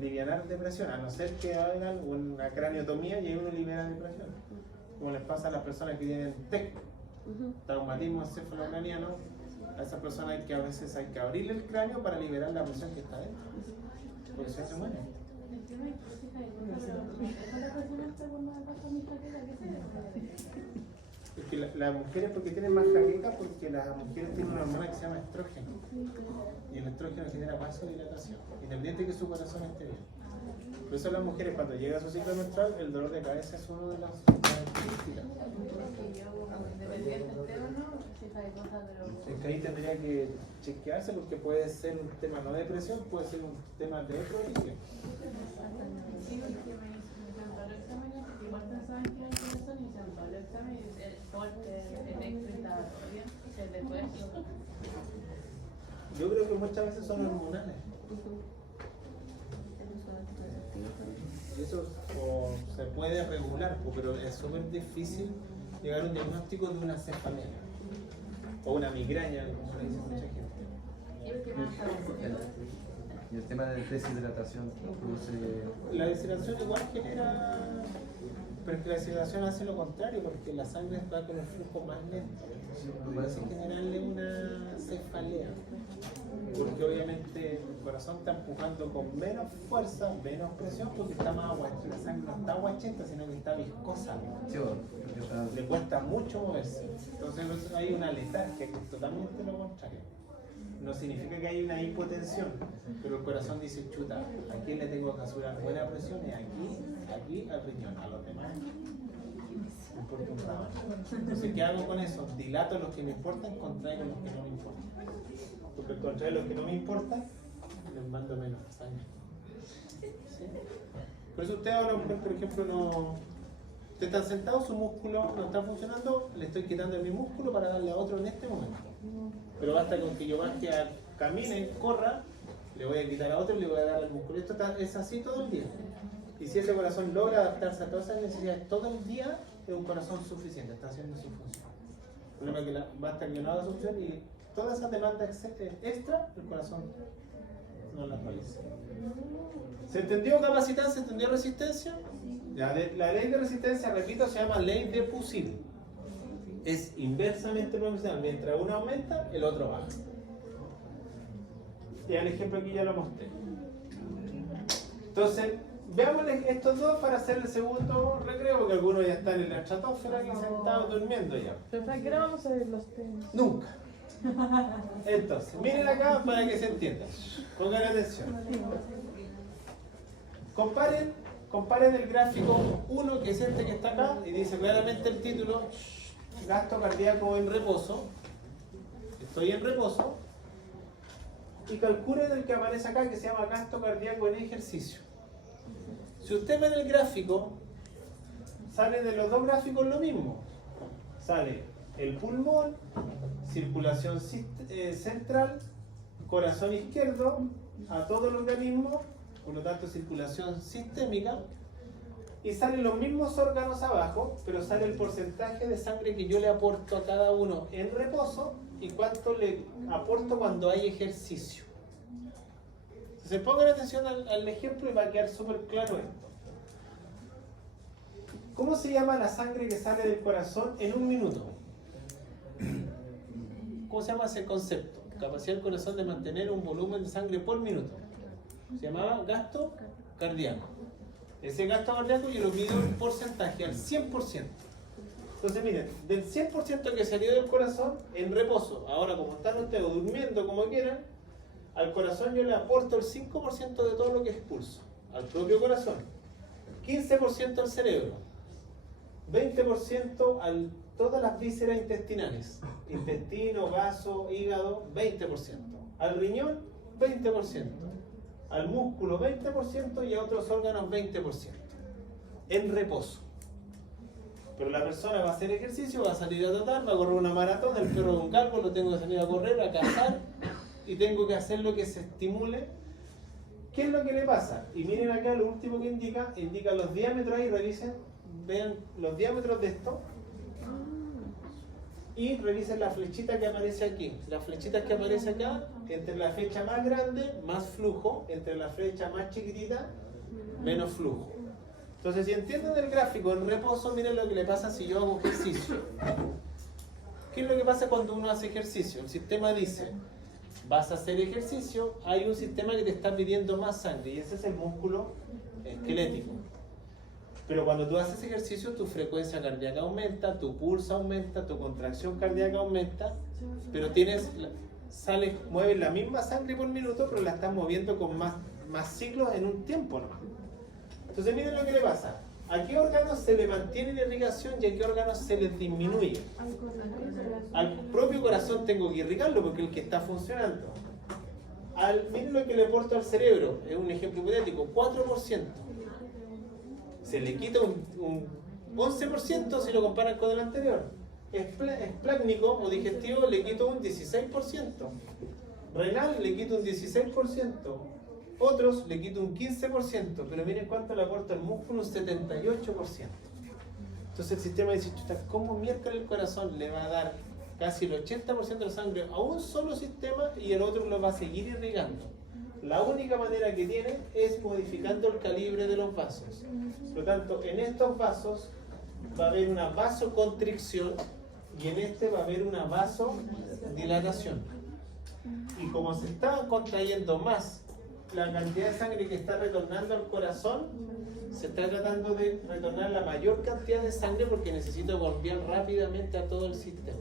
livianar de presión, a no ser que hagan una craniotomía y ahí uno libera de presión. Como les pasa a las personas que tienen TEC, traumatismo encefalocraniano, a esas personas que a veces hay que abrirle el cráneo para liberar la presión que está dentro. Por eso se muere. Porque las mujeres, porque tienen más jaqueca, porque las mujeres tienen una hormona que se llama estrógeno. Y el estrógeno genera vasodilatación, independiente de que su corazón esté bien. Por eso las mujeres, cuando llega a su ciclo menstrual, el dolor de cabeza es una de las características. Es que ahí tendría que chequearse porque puede ser un tema no de presión, puede ser un tema de otro origen. Igual pensaban que era el corazón y se anotó el examen y el corte, el electro y estaba todo bien. Después. Yo creo que muchas veces son hormonales. Y eso se puede regular, pero es súper difícil llegar a un diagnóstico de una cefalea o una migraña, como le dice mucha gente. Y el tema de deshidratación produce... La deshidratación igual genera, pero es que la deshidratación hace lo contrario, porque la sangre está con el flujo más lento. Puede generarle una cefalea, porque obviamente el corazón está empujando con menos fuerza, menos presión, porque está más aguachenta. La sangre no está aguachenta, sino que está viscosa. Le cuesta mucho moverse. Entonces hay una letargia que es totalmente lo contrario. No significa que haya una hipotensión, pero el corazón dice, chuta, ¿a quién le tengo que asegurar buena presión? Y aquí al riñón, a los demás me importa un trabajo. Entonces, ¿qué hago con eso? Dilato los que me importan, contraigo los que no me importan. Porque al contrario, los que no me importan, les mando menos sangre. ¿Sí? Por eso usted ahora, por ejemplo, no... Usted está sentado, su músculo no está funcionando, le estoy quitando mi músculo para darle a otro en este momento. Pero basta con que yo baje, camine, corra le voy a quitar a otro y le voy a dar al músculo. Esto es así todo el día. Y si ese corazón logra adaptarse a todas esas necesidades todo el día, es un corazón suficiente, está haciendo su función. El problema es que basta que no haga su función y todas esas demandas extra, el corazón no las realiza. ¿Se entendió capacidad? ¿Se entendió resistencia? Ya, la ley de resistencia, repito, se llama ley de Poussin. Es inversamente proporcional. Mientras uno aumenta, el otro baja. Y el ejemplo aquí ya lo mostré. Entonces, veamos estos dos para hacer el segundo recreo, porque algunos ya están en la estratosfera aquí sentados durmiendo ya. Pero ¿para qué no vamos a ver los tenis? Nunca. Entonces, miren acá para que se entienda. Pongan atención. Comparen el gráfico 1, que es este que está acá, y dice claramente el título, gasto cardíaco en reposo. Estoy en reposo. Y calculen el que aparece acá, que se llama gasto cardíaco en ejercicio. Si usted ve en el gráfico, sale de los dos gráficos lo mismo. Sale el pulmón, circulación central, corazón izquierdo, a todo el organismo, por lo tanto circulación sistémica, y salen los mismos órganos abajo, pero sale el porcentaje de sangre que yo le aporto a cada uno en reposo y cuánto le aporto cuando hay ejercicio. Se pongan atención al ejemplo y va a quedar súper claro esto. ¿Cómo se llama la sangre que sale del corazón en un minuto? ¿Cómo se llama ese concepto? Capacidad del corazón de mantener un volumen de sangre por minuto. Se llamaba gasto cardíaco. Ese gasto cardíaco yo lo mido en porcentaje, al 100%. Entonces miren, del 100% que salió del corazón en reposo, ahora como están ustedes durmiendo como quieran, al corazón yo le aporto el 5% de todo lo que expulso, al propio corazón, 15% al cerebro, 20% a todas las vísceras intestinales, intestino, vaso, hígado, 20%, al riñón, 20%, al músculo, 20% y a otros órganos, 20%, en reposo. Pero la persona va a hacer ejercicio, va a salir a trotar, va a correr una maratón, el perro de un calvo lo tengo que salir a correr, a cazar, y tengo que hacer lo que se estimule. ¿Qué es lo que le pasa? Y miren acá lo último que indica los diámetros ahí, revisen, vean los diámetros de esto, y revisen la flechita que aparece aquí. La flechita que aparece acá, entre la flecha más grande, más flujo, entre la flecha más chiquitita, menos flujo. Entonces, si entienden el gráfico en reposo, miren lo que le pasa si yo hago ejercicio. ¿Qué es lo que pasa cuando uno hace ejercicio? El sistema dice, vas a hacer ejercicio, hay un sistema que te está pidiendo más sangre, y ese es el músculo esquelético. Pero cuando tú haces ejercicio, tu frecuencia cardíaca aumenta, tu pulso aumenta, tu contracción cardíaca aumenta, pero mueves la misma sangre por minuto, pero la estás moviendo con más ciclos en un tiempo nomás. Entonces miren lo que le pasa. ¿A qué órganos se le mantiene la irrigación y a qué órganos se les disminuye? Al propio corazón tengo que irrigarlo porque es el que está funcionando. Miren lo que le aporto al cerebro, es un ejemplo hipotético, 4%. Se le quita un 11% si lo comparan con el anterior. Esplácnico o digestivo le quito un 16%. Renal le quito un 16%. Otros le quito un 15%, pero miren cuánto le aporta el músculo, un 78%. Entonces el sistema dice, ¿cómo miércoles el corazón le va a dar casi el 80% de la sangre a un solo sistema y el otro lo va a seguir irrigando? La única manera que tiene es modificando el calibre de los vasos. Por lo tanto, en estos vasos va a haber una vasoconstricción y en este va a haber una vasodilatación. Y como se está contrayendo más la cantidad de sangre que está retornando al corazón, se está tratando de retornar la mayor cantidad de sangre porque necesito bombear rápidamente a todo el sistema.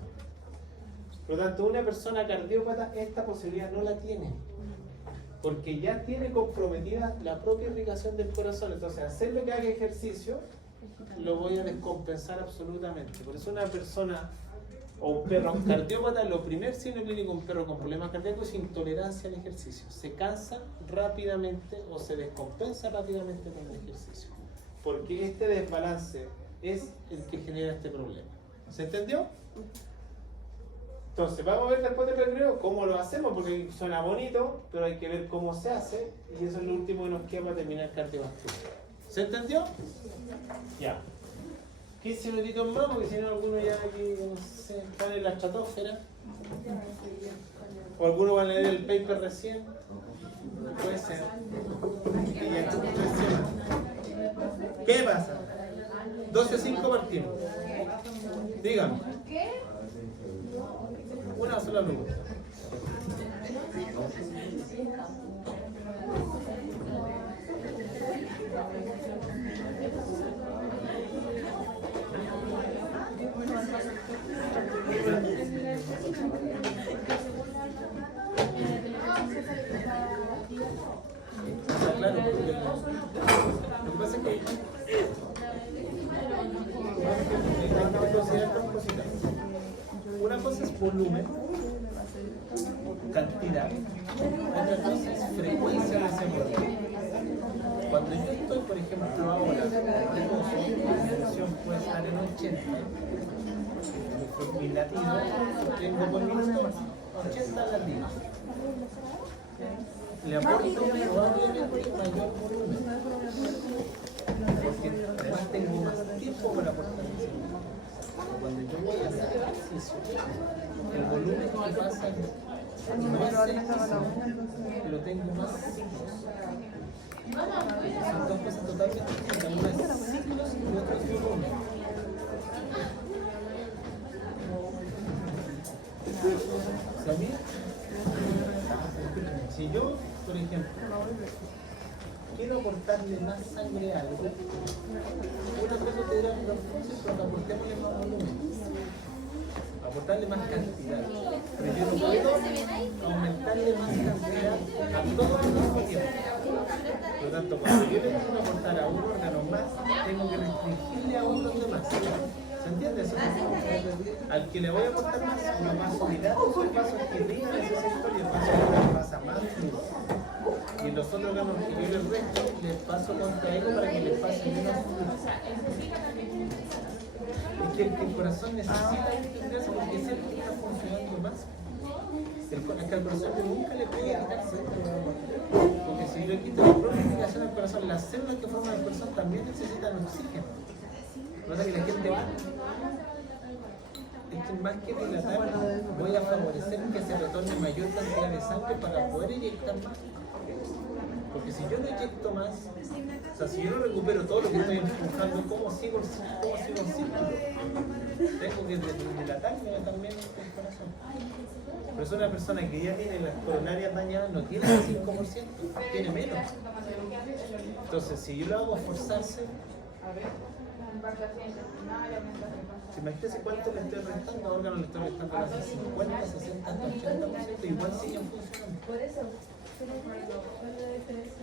Por lo tanto, una persona cardiópata esta posibilidad no la tiene, porque ya tiene comprometida la propia irrigación del corazón. Entonces, hacer lo que haga ejercicio, lo voy a descompensar absolutamente. Por eso una persona o un perro cardiópata, lo primer signo clínico de un perro con problemas cardíacos es intolerancia al ejercicio. Se cansa rápidamente o se descompensa rápidamente con el ejercicio. Porque este desbalance es el que genera este problema. ¿Se entendió? Entonces, vamos a ver después del recreo cómo lo hacemos, porque suena bonito, pero hay que ver cómo se hace, y eso es lo último que nos queda para terminar el cardiovascular. ¿Se entendió? Ya. 15 minutitos más, porque si no algunos ya aquí no sé, están en la estratosfera. O algunos van a leer el paper recién. Puede ser. Y ya tú recién. ¿Qué pasa? 12:05 partimos. Dígame. Una sola pregunta. Está claro, porque lo que pasa es que hay que considerar dos cositas. Una cosa es volumen, cantidad, otra cosa es frecuencia de ese volumen. Cuando yo estoy, por ejemplo, ahora, mi presión puede estar en 80, mi latido, tengo por minuto 80 latidos. Le aporto probablemente mayor volumen, porque además tengo más tiempo para aportar ese volumen. Cuando yo voy a hacer ejercicio, el volumen que pasa no es el mismo, pero tengo más ciclos. Son dos cosas totalmente distintas. Una es ciclos y otra es volumen. Si yo, por ejemplo, quiero aportarle más sangre a algo, una cosa te dirá, pero aportémosle más volumen, aportarle más cantidad. Pero yo no puedo aumentarle más cantidad a todo al mismo tiempo. Por lo tanto, cuando yo le quiero aportar a un órgano más, tengo que restringirle a uno de más. ¿Se entiende eso? Al que le voy a aportar más, una más unidad, el paso es que diga ese sector y el paso que pasa más fluido. Y los otros órganos que yo les resto, les paso contra ellos para que les pase menos fluido. Es que el corazón necesita entender eso porque es el que está funcionando más. Es que al corazón nunca le puede quitarse esto. Porque si yo quito la propia indicación al corazón, las células que forman el corazón también necesitan oxígeno. Por lo que la gente va. Es que más que dilatar, voy a favorecer que se retorne mayor cantidad de sangre para poder inyectar más. Porque si yo no inyecto más, o sea, si yo no recupero todo lo que estoy empujando, ¿cómo sigo el círculo? Tengo que dilatarme también el corazón. Pero es una persona que ya tiene las coronarias dañadas, no tiene el 5%, tiene menos. Entonces, si yo lo hago forzarse, imagínense cuánto le estoy restando a órganos, le estoy restando las 50, 60, hasta 80%, igual siguen funcionando. Por eso, ¿cuál es la diferencia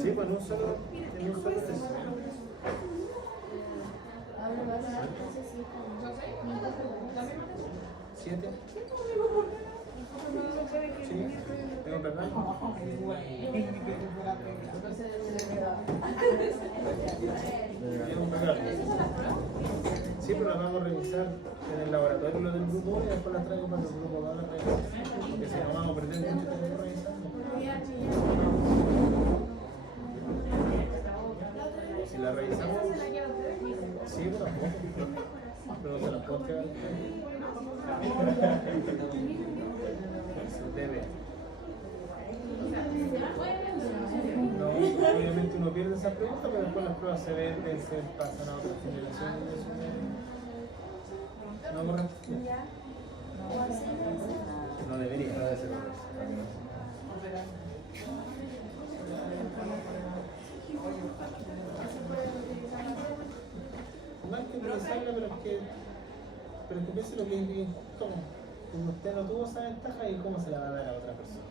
Sí, pues en un solo test. ¿7? Sí, tengo perdón. Sí, pero las vamos a revisar en el laboratorio lo del grupo 1 y después las traigo para el grupo 2 a revisar. Porque si no vamos a perder mucho tiempo revisando. Si la revisamos, sí, pero tampoco. Pero se las puedo quedar. Debe. No, obviamente uno pierde esa pregunta, pero después las pruebas se venden, se pasan a otras generaciones y eso no corresponde. No debería. No debe ser. Más que utilizarla, pero que piense lo que es injusto. Como usted no tuvo esa ventaja y cómo se la va a dar a otra persona.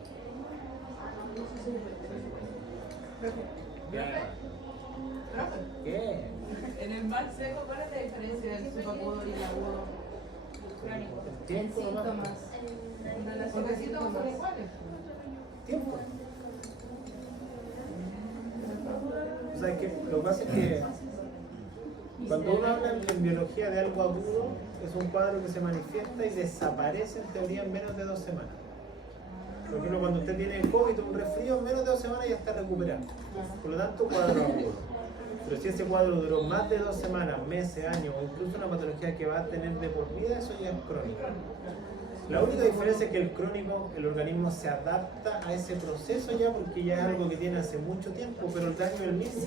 ¿Qué? En el mar seco, ¿cuál es la diferencia del subagudo y el agudo crónico? El tiempo nomás. Porque síntomas son iguales. tiempo. O sea, que lo que pasa es que cuando uno habla en biología de algo agudo, es un cuadro que se manifiesta y desaparece en teoría en menos de 2 semanas. Por ejemplo, cuando usted tiene COVID o un resfrío, en menos de 2 semanas ya está recuperado. Por lo tanto, cuadro agudo. Pero si ese cuadro duró más de 2 semanas, meses, años, o incluso una patología que va a tener de por vida, eso ya es crónico. La única diferencia es que el crónico, el organismo se adapta a ese proceso ya porque ya es algo que tiene hace mucho tiempo, pero el daño es el mismo.